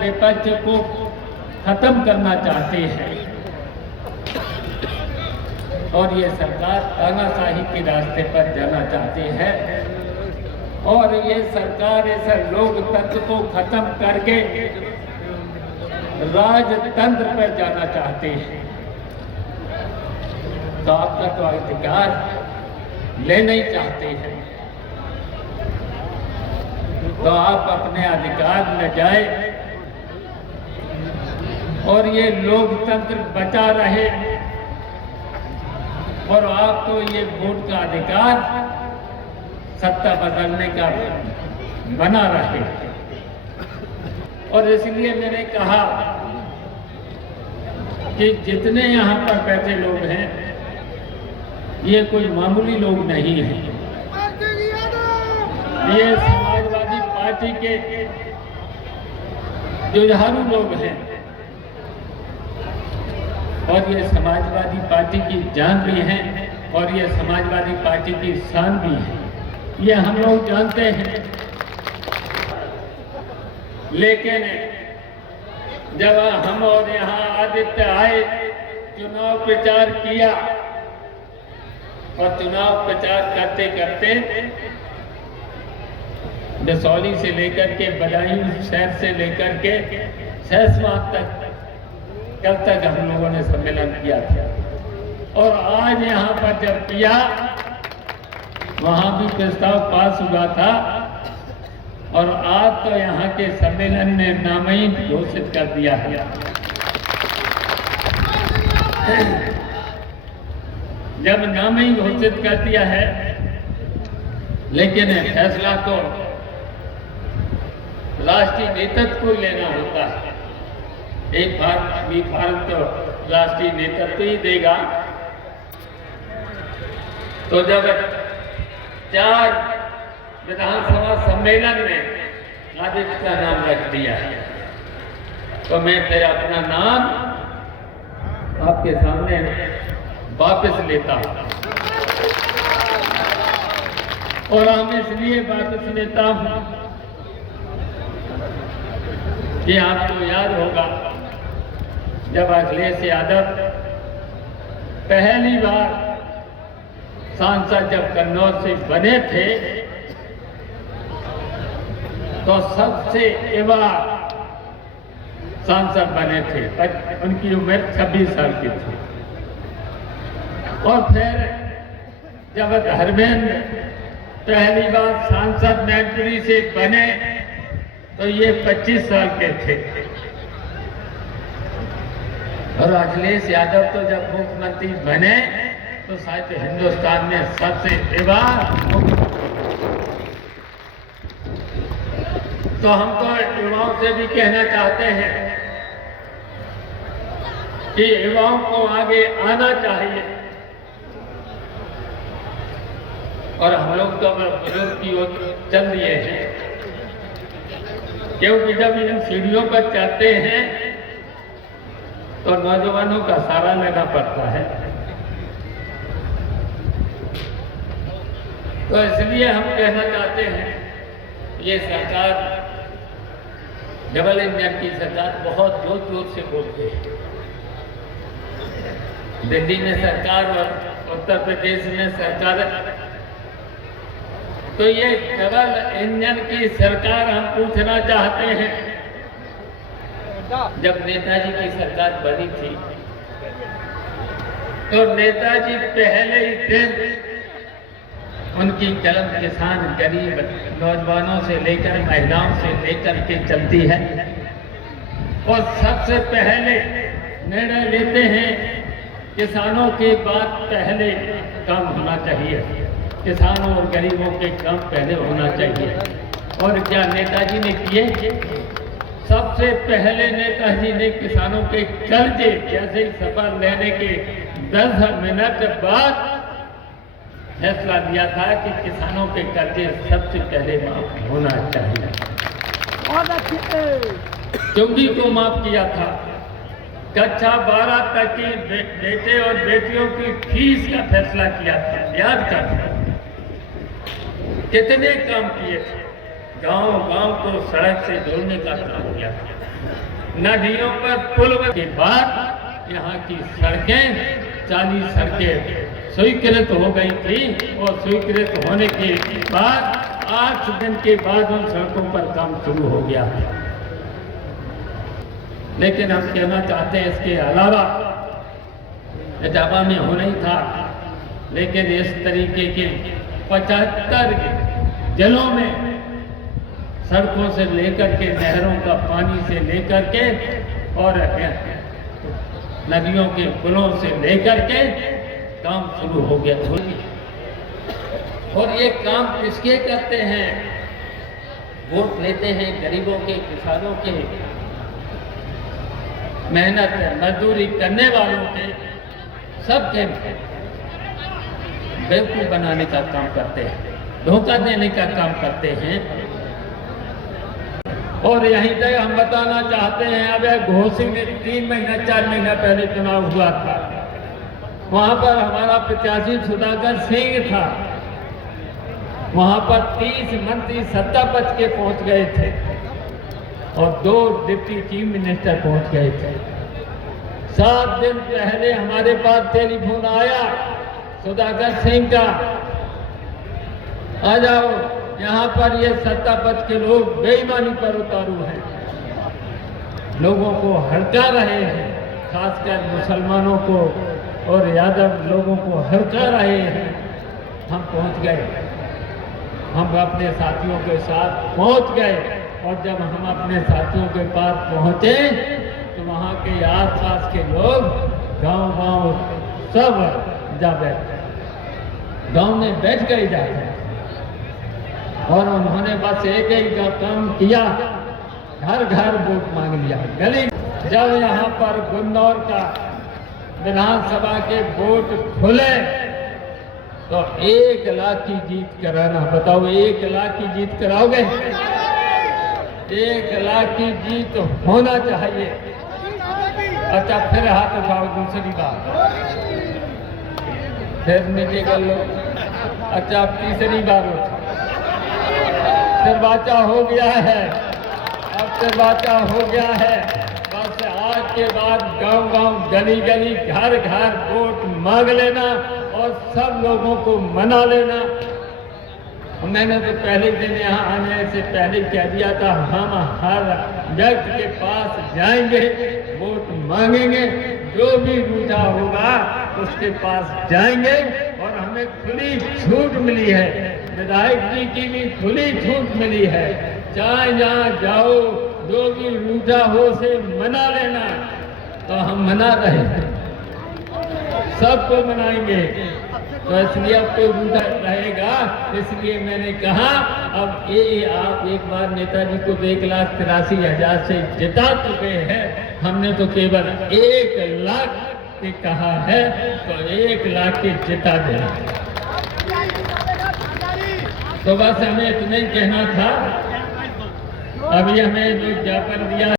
विपक्ष को खत्म करना चाहते हैं और ये सरकार तानाशाही के रास्ते पर जाना चाहते हैं और ये सरकार ऐसा लोकतंत्र को खत्म करके राजतंत्र पर जाना चाहते हैं। तो आपका तो अधिकार लेना ही चाहते हैं, तो आप अपने अधिकार में जाए और ये लोकतंत्र बचा रहे और आपको ये वोट का अधिकार सत्ता बदलने का बना रहे। और इसलिए मैंने कहा कि जितने यहाँ पर बैठे लोग हैं ये कोई मामूली लोग नहीं हैं, ये समाजवादी पार्टी के जुझारू लोग हैं और ये समाजवादी पार्टी की जान भी है और ये समाजवादी पार्टी की शान भी है, ये हम लोग जानते हैं। लेकिन जब हम और यहाँ आदित्य आए, चुनाव प्रचार किया और चुनाव प्रचार करते करते दसौली से लेकर के बदायूं शहर से लेकर के सहसवाद तक कल तक हम लोगों ने सम्मेलन किया था और आज यहाँ पर जब किया वहाँ भी प्रस्ताव पास हुआ था और आज तो यहाँ के सम्मेलन ने नामहीन घोषित कर दिया है। जब नामहीन घोषित कर दिया है, लेकिन फैसला तो राष्ट्रीय नेतृत्व को लेना होता है। एक भारत तो राष्ट्रीय नेतृत्व ही देगा। तो जब 4 विधानसभा सम्मेलन में आदित्य का नाम रख दिया है तो मैं फिर अपना नाम आपके सामने वापस लेता हूं और हम इसलिए वापस लेता हूं कि आपको याद होगा जब अखिलेश यादव पहली बार सांसद जब कन्नौज से बने थे तो सबसे युवा सांसद बने थे, उनकी उम्र 26 साल की थी। और फिर जब धर्मेंद्र पहली बार सांसद मैनपुरी से बने तो ये 25 साल के थे और अखिलेश यादव तो जब मुख्यमंत्री बने तो शायद हिंदुस्तान में सबसे युवा तो हम तो युवाओं से भी कहना चाहते हैं कि युवाओं को आगे आना चाहिए और हम लोग तो बुजुर्ग की ओर चल दिए हैं, क्योंकि जब इन सीढ़ियों पर चढ़ते हैं तो नौजवानों का सहारा लेना पड़ता है। तो इसलिए हम कहना चाहते हैं ये सरकार डबल इंजन की सरकार बहुत जोर जोर से बोलते हैं। दिल्ली में सरकार और उत्तर प्रदेश में सरकार, तो ये डबल इंजन की सरकार हम पूछना चाहते हैं। जब नेताजी की सरकार बनी थी तो नेताजी पहले ही दिन उनकी कलम किसान, गरीब, नौजवानों से लेकर महिलाओं से लेकर के चलती है और सबसे पहले निर्णय लेते हैं किसानों के बाद पहले काम होना चाहिए, किसानों और गरीबों के काम पहले होना चाहिए। और क्या नेताजी ने किए? सबसे पहले नेताजी ने किसानों के कर्जे, जैसे ही शपथ लेने के 10 मिनट बाद फैसला दिया था कि किसानों के कर्जे सबसे पहले माफ होना चाहिए। चुंगी को माफ किया था, कक्षा 12 तक की बेटे और बेटियों की फीस का फैसला किया था, याद कर। कितने काम किए थे, गांव गांव को सड़क से जोड़ने का काम किया था। नदियों पर पुल के बाद यहाँ की सड़कें 40 सड़कें स्वीकृत हो गई थी और स्वीकृत होने के बाद 8 दिन के बाद उन सड़कों पर काम शुरू हो गया। लेकिन हम कहना चाहते हैं इसके अलावा इटावा में होना ही था, लेकिन इस तरीके के 75 जिलों में सड़कों से लेकर के नहरों का पानी से लेकर के और नदियों के पुलों से लेकर के काम शुरू हो गया। और ये काम किसके करते हैं? वोट लेते हैं गरीबों के, किसानों के, मेहनत मजदूरी करने वालों के, सबके बेवकूफ बनाने का काम करते हैं, धोखा देने का काम करते हैं। और यहीं तक हम बताना चाहते हैं, अब घोसी में 3 महीना 4 महीना पहले चुनाव हुआ था, वहां पर हमारा प्रत्याशी सुधाकर सिंह था। वहां पर 30 मंत्री सत्ता पक्ष के पहुंच गए थे और 2 डिप्टी चीफ मिनिस्टर पहुंच गए थे। 7 दिन पहले हमारे पास टेलीफोन आया सुधाकर सिंह का, आ जाओ यहाँ पर ये सत्ता पक्ष के लोग बेईमानी पर उतारू हैं, लोगों को हड़का रहे हैं, खासकर मुसलमानों को और यादव लोगों को हड़का रहे हैं। हम पहुंच गए, हम अपने साथियों के साथ पहुंच गए और जब हम अपने साथियों के पास पहुंचे तो वहाँ के आसपास के लोग गांव सब जा बैठे, गांव में बैठ गए जाते और उन्होंने बस एक ही का काम किया, घर घर वोट मांग लिया। गली जब यहाँ पर गुन्नौर का विधानसभा के वोट खुले तो 1 लाख की जीत कराना, बताओ 1 लाख की जीत कराओगे? 1 लाख की जीत होना चाहिए। अच्छा फिर हाथ उठाओ, दूसरी बात फिर नीचे कर लो। अच्छा अब तीसरी बार उठाओ। निर्वाचा हो गया है, अब निर्वाचा हो गया है। बस आज के बाद गांव-गांव, गली-गली, घर-घर वोट मांग लेना और सब लोगों को मना लेना। मैंने तो पहले दिन यहाँ आने से पहले कह दिया था, हम हर व्यक्ति के पास जाएंगे, वोट मांगेंगे, जो भी रूठा होगा उसके पास जाएंगे। और हमें खुली छूट मिली है, विधायक जी की भी खुली छूट मिली है, चाहे जहाँ जाओ जो भी रूठा हो से मना लेना। तो हम मना रहे हैं, सबको मनाएंगे। तो इसलिए अब कोई रूठा रहेगा, इसलिए मैंने कहा अब ये आप एक बार नेताजी को 1,83,000 से जिता चुके हैं, हमने तो केवल 1 लाख के कहा है, तो 1 लाख के जिता देना। तो बस हमें इतना ही कहना था। अभी हमें जो ज्ञापन दिया